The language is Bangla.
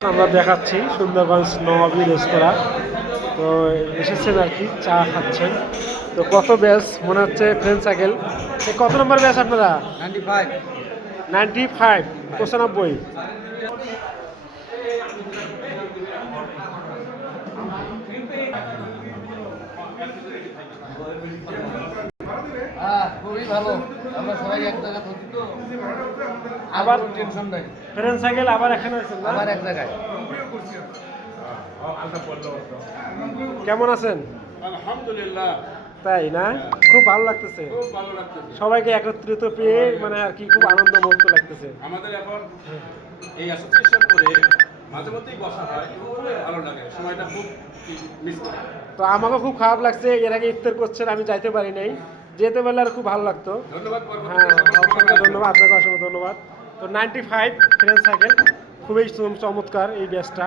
আমরা দেখাচ্ছি সুন্দরগঞ্জ নবাবী রেস্তোরাঁ। তো এসেছেন আর কি, চা খাচ্ছেন। তো কত ব্যাচ মনে হচ্ছে ফ্রেন্ড সাইকেল। কত নম্বর ব্যাচ আপনারা? 95, 95। খুবই ভালো। আমরা সবাই এক জায়গায় থাকি তো আবার টেনশন নাই। ফ্রেন্ড সাইকেল আবার এখানে আছেন না? আবার এক জায়গায়। কেমন আছেন? আলহামদুলিল্লাহ, তাই না? খুব ভালো লাগতেছে খুব ভালো লাগতেছে। সবাইকে একত্রিত পেয়ে, মানে আর কি খুব আনন্দ মুহূর্ত লাগতেছে। আমাদের এখন এই অ্যাসোসিয়েশন করে মাঝে মধ্যেই বসা হয়, খুবই ভালো লাগে, সময়টা খুব মিস করি। তো আমাকে খুব খারাপ লাগছে, এর আগে ইফতার করছেন আমি যাইতে পারি নাই। যেতে পারলে আর খুব ভালো লাগতো। ধন্যবাদ। হ্যাঁ, অসংখ্য ধন্যবাদ, আপনাকে অসংখ্য ধন্যবাদ। তো 95 ফ্রেন্ড সাইকেল খুবই চমৎকার এই ব্যাচটা।